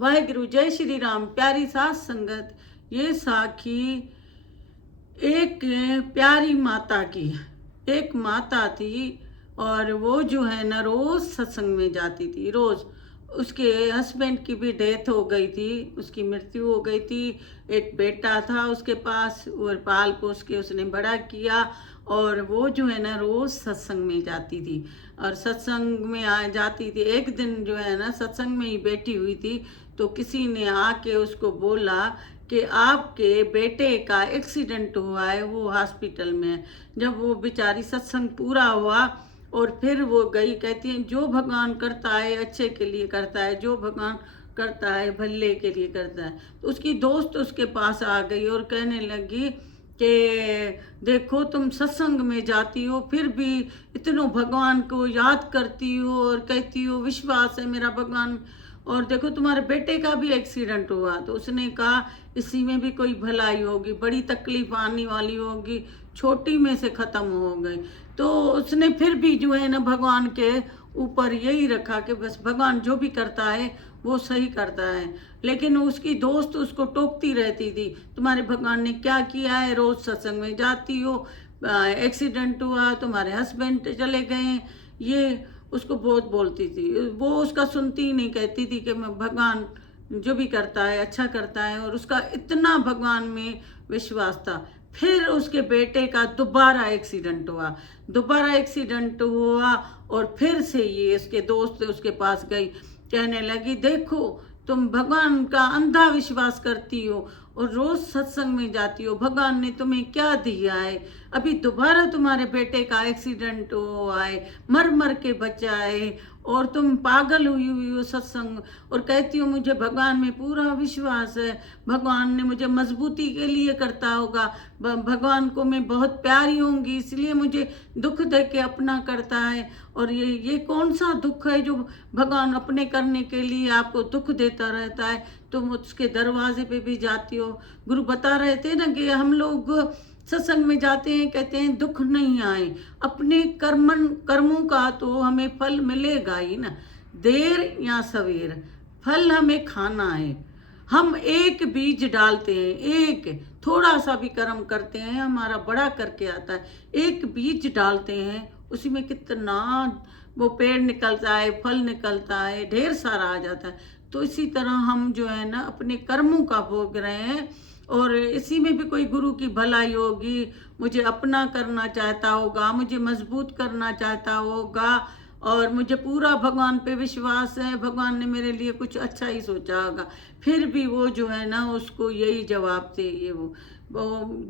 वाहिगुरु जय श्री राम। प्यारी साथ संगत, ये साखी एक प्यारी माता की है। एक माता थी और वो जो है ना रोज सत्संग में जाती थी। रोज उसके हस्बैंड की भी डेथ हो गई थी, उसकी मृत्यु हो गई थी। एक बेटा था उसके पास और पाल पोस के उसने बड़ा किया। और वो जो है ना रोज सत्संग में जाती थी और सत्संग में आ जाती थी। एक दिन जो है ना सत्संग में ही बैठी हुई थी तो किसी ने आके उसको बोला कि आपके बेटे का एक्सीडेंट हुआ है, वो हॉस्पिटल में है। जब वो बेचारी सत्संग पूरा हुआ और फिर वो गई, कहती है जो भगवान करता है अच्छे के लिए करता है, जो भगवान करता है भले के लिए करता है। तो उसकी दोस्त उसके पास आ गई और कहने लगी कि देखो तुम सत्संग में जाती हो फिर भी इतनों भगवान को याद करती हो और कहती हो विश्वास है मेरा भगवान, और देखो तुम्हारे बेटे का भी एक्सीडेंट हुआ। तो उसने कहा इसी में भी कोई भलाई होगी, बड़ी तकलीफ आने वाली होगी, छोटी में से खत्म हो गई। तो उसने फिर भी जो है ना भगवान के ऊपर यही रखा कि बस भगवान जो भी करता है वो सही करता है। लेकिन उसकी दोस्त उसको टोकती रहती थी, तुम्हारे भगवान ने क्या किया है, रोज सत्संग में जाती हो, एक्सीडेंट हुआ, तुम्हारे हस्बैंड चले गए, ये उसको बहुत बोलती थी। वो उसका सुनती ही नहीं, कहती थी कि मैं भगवान जो भी करता है अच्छा करता है, और उसका इतना भगवान में विश्वास था। फिर उसके बेटे का दोबारा एक्सीडेंट हुआ, दोबारा एक्सीडेंट हुआ और फिर से ये उसके दोस्त उसके पास गई, कहने लगी देखो तुम भगवान का अंधा विश्वास करती हो और रोज सत्संग में जाती हो, भगवान ने तुम्हें क्या दिया है, अभी दोबारा तुम्हारे बेटे का एक्सीडेंट हुआ है, मर मर के बचा है और तुम पागल हुई हुई हो सत्संग, और कहती हो मुझे भगवान में पूरा विश्वास है, भगवान ने मुझे मजबूती के लिए करता होगा, भगवान को मैं बहुत प्यारी होंगी इसलिए मुझे दुख दे के अपना करता है। और ये कौन सा दुख है जो भगवान अपने करने के लिए आपको दुख देता रहता है, तुम उसके दरवाजे पे भी जाती हो। गुरु बता रहे थे ना कि हम लोग सत्संग में जाते हैं, कहते हैं दुख नहीं आए, अपने कर्मों का तो हमें फल मिलेगा ही ना, देर या सवेर फल हमें खाना है। हम एक बीज डालते हैं, एक थोड़ा सा भी कर्म करते हैं हमारा बड़ा करके आता है, एक बीज डालते हैं उसी में कितना वो पेड़ निकलता है, फल निकलता है, ढेर सारा आ जाता है। तो इसी तरह हम जो है ना अपने कर्मों का भोग रहे हैं और इसी में भी कोई गुरु की भलाई होगी, मुझे अपना करना चाहता होगा, मुझे मजबूत करना चाहता होगा और मुझे पूरा भगवान पे विश्वास है, भगवान ने मेरे लिए कुछ अच्छा ही सोचा होगा। फिर भी वो जो है ना उसको यही जवाब थे, ये वो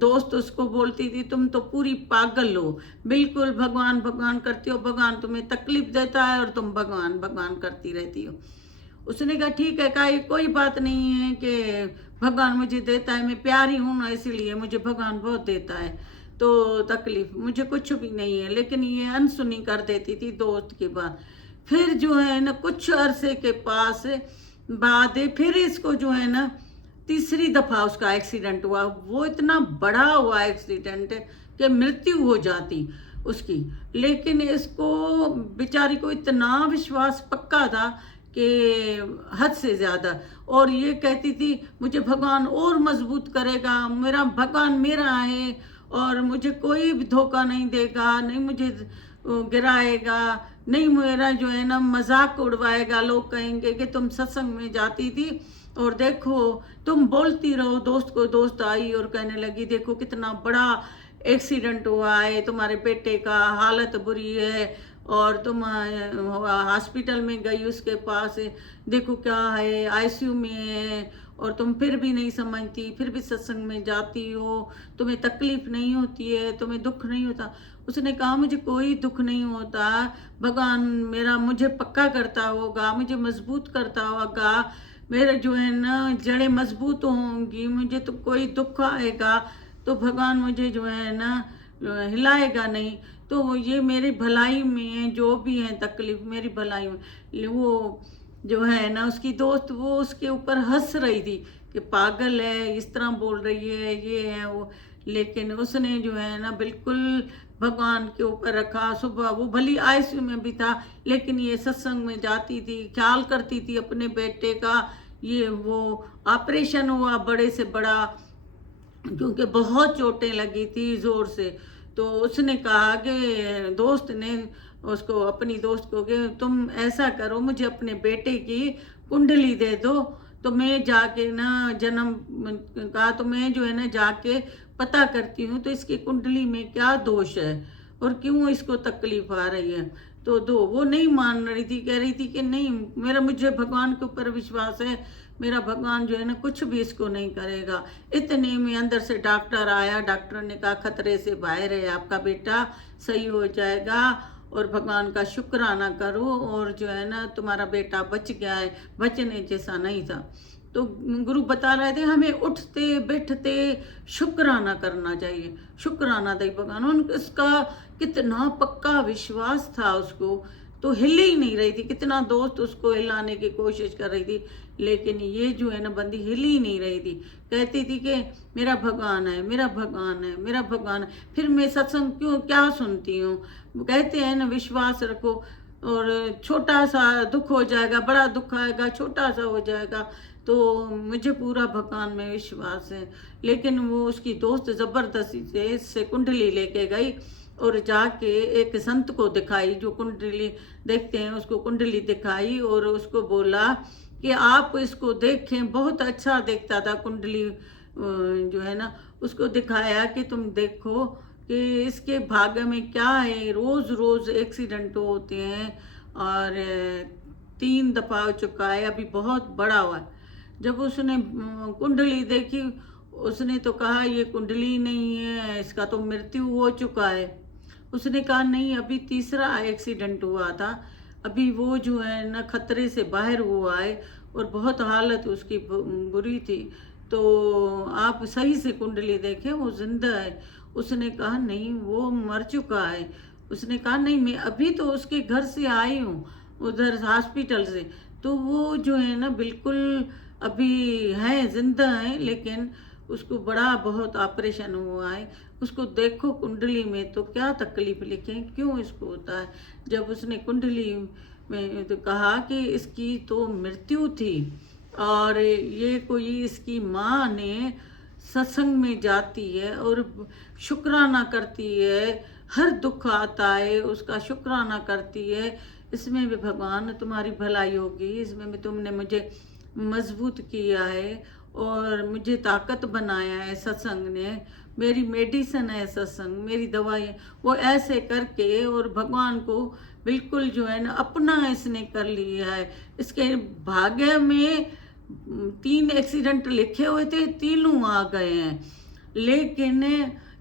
दोस्त उसको बोलती थी तुम तो पूरी पागल हो, बिल्कुल भगवान भगवान करती हो, भगवान तुम्हें तकलीफ देता है और तुम भगवान भगवान करती रहती हो। उसने कहा ठीक है, कोई बात नहीं है कि भगवान मुझे देता है, मैं प्यारी हूँ ना इसीलिए मुझे भगवान बहुत देता है, तो तकलीफ मुझे कुछ भी नहीं है। लेकिन ये अनसुनी कर देती थी दोस्त के बाद। फिर जो है ना कुछ अरसे के पास बाद फिर इसको जो है ना तीसरी दफा उसका एक्सीडेंट हुआ। वो इतना बड़ा हुआ एक्सीडेंट कि मृत्यु हो जाती उसकी, लेकिन इसको बेचारी को इतना विश्वास पक्का था कि हद से ज़्यादा, और ये कहती थी मुझे भगवान और मजबूत करेगा, मेरा भगवान मेरा है और मुझे कोई भी धोखा नहीं देगा, नहीं मुझे गिराएगा, नहीं मेरा जो है ना मजाक उड़वाएगा। लोग कहेंगे कि तुम सत्संग में जाती थी और देखो तुम बोलती रहो। दोस्त को दोस्त आई और कहने लगी देखो कितना बड़ा एक्सीडेंट हुआ है, तुम्हारे बेटे का हालत बुरी है और तुम हॉस्पिटल में गई उसके पास, देखो क्या है आईसीयू में है, और तुम फिर भी नहीं समझती, फिर भी सत्संग में जाती हो, तुम्हें तकलीफ नहीं होती है, तुम्हें दुख नहीं होता। उसने कहा मुझे कोई दुख नहीं होता, भगवान मेरा मुझे पक्का करता होगा, मुझे मजबूत करता होगा, मेरे जो है ना जड़ें मजबूत होंगी, मुझे तो कोई दुख आएगा तो भगवान मुझे जो है ना हिलाएगा नहीं। तो ये मेरी भलाई में है, जो भी है तकलीफ मेरी भलाई में। वो जो है ना उसकी दोस्त वो उसके ऊपर हंस रही थी कि पागल है, इस तरह बोल रही है, ये है वो, लेकिन उसने जो है ना बिल्कुल भगवान के ऊपर रखा। सुबह वो भली आईसीयू में भी था लेकिन ये सत्संग में जाती थी, ख्याल करती थी अपने बेटे का ये वो ऑपरेशन हुआ बड़े से बड़ा, क्योंकि बहुत चोटें लगी थी ज़ोर से। तो उसने कहा कि दोस्त ने उसको, अपनी दोस्त को, कि तुम ऐसा करो, मुझे अपने बेटे की कुंडली दे दो, तो मैं जाके ना जन्म कहा, तो मैं जो है ना जाके पता करती हूँ तो इसकी कुंडली में क्या दोष है और क्यों इसको तकलीफ आ रही है। तो वो नहीं मान रही थी, कह रही थी कि नहीं, मुझे भगवान के ऊपर विश्वास है, मेरा भगवान जो है ना कुछ भी इसको नहीं करेगा। इतने में अंदर से डॉक्टर आया, डॉक्टर ने कहा खतरे से बाहर है, आपका बेटा सही हो जाएगा और भगवान का शुक्राना करो, और जो है ना तुम्हारा बेटा बच गया है, बचने जैसा नहीं था। तो गुरु बता रहे थे हमें उठते बैठते शुक्राना करना चाहिए, शुक्राना दे भगवान। उसका कितना पक्का विश्वास था उसको, तो हिल ही नहीं रही थी। कितना दोस्त उसको हिलाने की कोशिश कर रही थी, लेकिन ये जो है ना बंदी हिल ही नहीं रही थी। कहती थी कि मेरा भगवान है, मेरा भगवान है, मेरा भगवान है, फिर मैं सत्संग क्यों क्या सुनती हूँ। कहते हैं ना विश्वास रखो, और छोटा सा दुख हो जाएगा, बड़ा दुख आएगा, छोटा सा हो जाएगा। तो मुझे पूरा भगवान में विश्वास है। लेकिन वो उसकी दोस्त ज़बरदस्ती से कुंडली लेके गई और जाके एक संत को दिखाई, जो कुंडली देखते हैं उसको कुंडली दिखाई, और उसको बोला कि आप इसको देखें, बहुत अच्छा देखता था कुंडली, जो है ना उसको दिखाया कि तुम देखो कि इसके भाग्य में क्या है, रोज़ रोज़ एक्सीडेंट होते हैं, और 3 दफ़ा हो चुका है, अभी बहुत बड़ा हुआ है। जब उसने कुंडली देखी, उसने तो कहा ये कुंडली नहीं है, इसका तो मृत्यु हो चुका है। उसने कहा नहीं, अभी तीसरा एक्सीडेंट हुआ था, अभी वो जो है ना खतरे से बाहर हुआ है और बहुत हालत उसकी बुरी थी। तो आप सही से कुंडली देखें, वो जिंदा है। उसने कहा नहीं, वो मर चुका है। उसने कहा नहीं, मैं अभी तो उसके घर से आई हूँ, उधर हॉस्पिटल से, तो वो जो है ना बिल्कुल अभी है, जिंदा है, लेकिन उसको बड़ा बहुत ऑपरेशन हुआ है। उसको देखो कुंडली में तो क्या तकलीफ लिखे, क्यों इसको होता है। जब उसने कुंडली में तो कहा कि इसकी तो मृत्यु थी, और ये कोई इसकी माँ ने सत्संग में जाती है और शुक्राना करती है, हर दुख आता है उसका शुक्राना करती है, इसमें भी भगवान तुम्हारी भलाई होगी, इसमें भी तुमने मुझे मजबूत किया है और मुझे ताकत बनाया है सत्संग ने, मेरी मेडिसिन है सत्संग, मेरी दवाई है। वो ऐसे करके और भगवान को बिल्कुल जो है ना अपना इसने कर लिया है। इसके भाग्य में 3 एक्सीडेंट लिखे हुए थे, तीनों आ गए हैं। लेकिन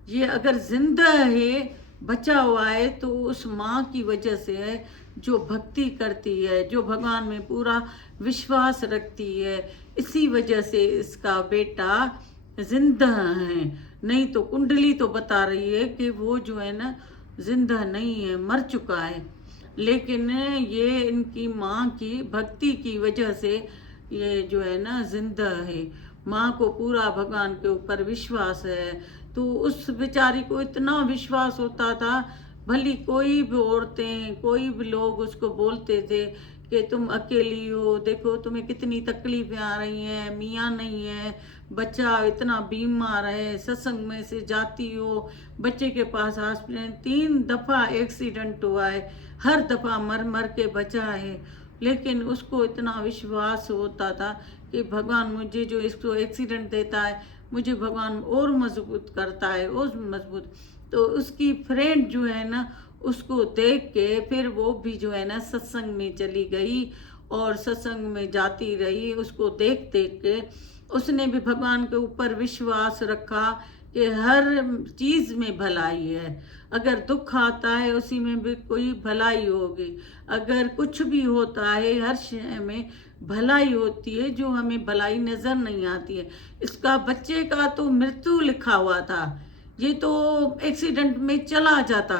ये अगर जिंदा है, बचा हुआ है, तो उस माँ की वजह से है, जो भक्ति करती है, जो भगवान में पूरा विश्वास रखती है, इसी वजह से इसका बेटा जिंदा है। नहीं तो कुंडली तो बता रही है कि वो जो है ना जिंदा नहीं है, मर चुका है। लेकिन ये इनकी माँ की भक्ति की वजह से ये जो है ना जिंदा है। माँ को पूरा भगवान के ऊपर विश्वास है, तो उस बेचारी को इतना विश्वास होता था, भली कोई भी औरतें, कोई भी लोग उसको बोलते थे कि तुम अकेली हो, देखो तुम्हें कितनी तकलीफें आ रही हैं, मियाँ नहीं है, बच्चा इतना बीमार है, सत्संग में से जाती हो, बच्चे के पास हॉस्पिटल 3 दफ़ा एक्सीडेंट हुआ है, हर दफ़ा मर मर के बचा है। लेकिन उसको इतना विश्वास होता था कि भगवान मुझे जो इसको एक्सीडेंट देता है, मुझे भगवान और मजबूत करता है, और मजबूत। तो उसकी फ्रेंड जो है ना उसको देख के फिर वो भी जो है ना सत्संग में चली गई और सत्संग में जाती रही। उसको देख देख के उसने भी भगवान के ऊपर विश्वास रखा कि हर चीज़ में भलाई है, अगर दुख आता है उसी में भी कोई भलाई होगी, अगर कुछ भी होता है हर शय में भलाई होती है, जो हमें भलाई नज़र नहीं आती है। इसका बच्चे का तो मृत्यु लिखा हुआ था, ये तो एक्सीडेंट में चला जाता,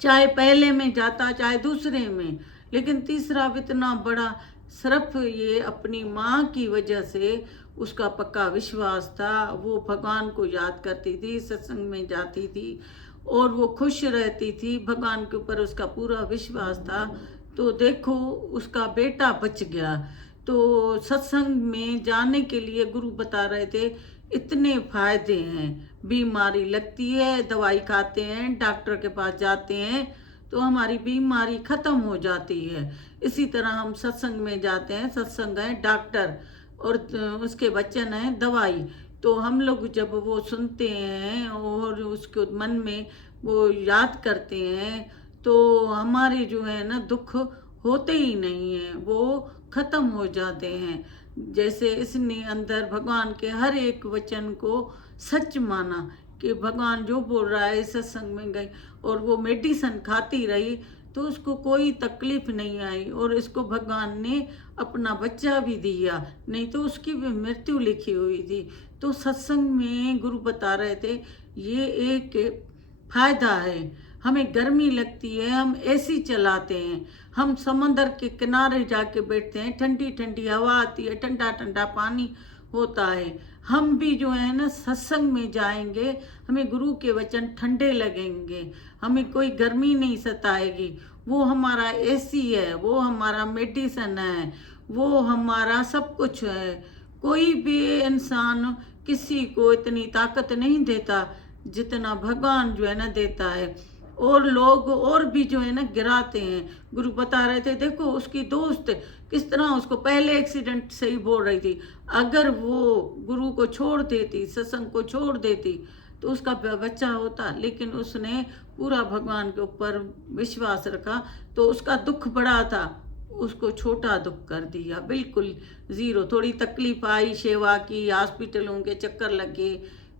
चाहे पहले में जाता चाहे दूसरे में, लेकिन तीसरा भी इतना बड़ा, सिर्फ ये अपनी माँ की वजह से उसका पक्का विश्वास था। वो भगवान को याद करती थी, सत्संग में जाती थी और वो खुश रहती थी, भगवान के ऊपर उसका पूरा विश्वास था। तो देखो उसका बेटा बच गया। तो सत्संग में जाने के लिए गुरु बता रहे थे इतने फायदे हैं। बीमारी लगती है, दवाई खाते हैं, डॉक्टर के पास जाते हैं तो हमारी बीमारी खत्म हो जाती है। इसी तरह हम सत्संग में जाते हैं, सत्संग है डॉक्टर और उसके वचन है दवाई। तो हम लोग जब वो सुनते हैं और उसके मन में वो याद करते हैं तो हमारे जो है ना दुख होते ही नहीं हैं, वो खत्म हो जाते हैं। जैसे इसने अंदर भगवान के हर एक वचन को सच माना कि भगवान जो बोल रहा है, सत्संग में गई और वो मेडिसिन खाती रही तो उसको कोई तकलीफ नहीं आई और इसको भगवान ने अपना बच्चा भी दिया, नहीं तो उसकी भी मृत्यु लिखी हुई थी। तो सत्संग में गुरु बता रहे थे ये एक फायदा है। हमें गर्मी लगती है, हम एसी चलाते हैं, हम समंदर के किनारे जाके बैठते हैं, ठंडी ठंडी हवा आती है, ठंडा ठंडा पानी होता है। हम भी जो है ना सत्संग में जाएंगे, हमें गुरु के वचन ठंडे लगेंगे, हमें कोई गर्मी नहीं सताएगी। वो हमारा एसी है, वो हमारा मेडिसन है, वो हमारा सब कुछ है। कोई भी इंसान किसी को इतनी ताकत नहीं देता जितना भगवान जो है ना देता है। और लोग और भी जो है ना गिराते हैं। गुरु बता रहे थे देखो उसकी दोस्त किस तरह उसको पहले एक्सीडेंट से ही बोल रही थी, अगर वो गुरु को छोड़ देती, सत्संग को छोड़ देती तो उसका बच्चा होता, लेकिन उसने पूरा भगवान के ऊपर विश्वास रखा तो उसका दुख बड़ा था, उसको छोटा दुख कर दिया, बिल्कुल ज़ीरो। थोड़ी तकलीफ आई, सेवा की, हॉस्पिटलों के चक्कर लगे,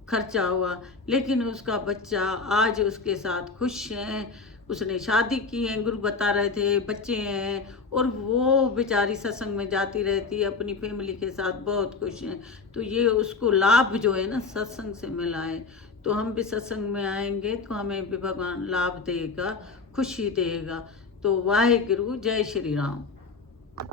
खर्चा हुआ, लेकिन उसका बच्चा आज उसके साथ खुश है, उसने शादी की है, गुरु बता रहे थे बच्चे हैं और वो बेचारी सत्संग में जाती रहती है अपनी फैमिली के साथ, बहुत खुश हैं। तो ये उसको लाभ जो है ना सत्संग से मिला है। तो हम भी सत्संग में आएंगे तो हमें भी भगवान लाभ देगा, खुशी देगा। तो वाहे गुरु, जय श्री राम।